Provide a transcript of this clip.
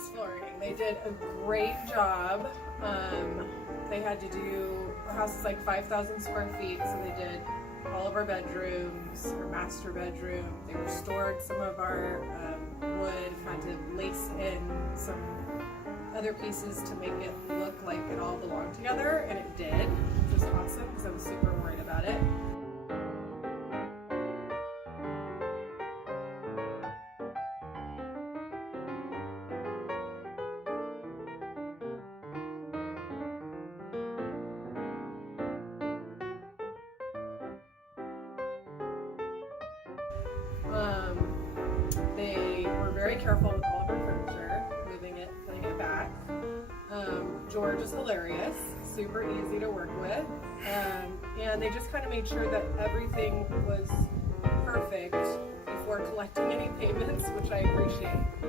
nice flooring. They did a great job. They had to do, our house is like 5,000 square feet, so they did all of our bedrooms, our master bedroom. They restored some of our wood, had to lace in some other pieces to make it look like it all belonged together, and it did, which was awesome because I was super worried about it. They were very careful with all of our furniture, moving it, putting it back. George is hilarious, super easy to work with, and they just kind of made sure that everything was perfect before collecting any payments, which I appreciate.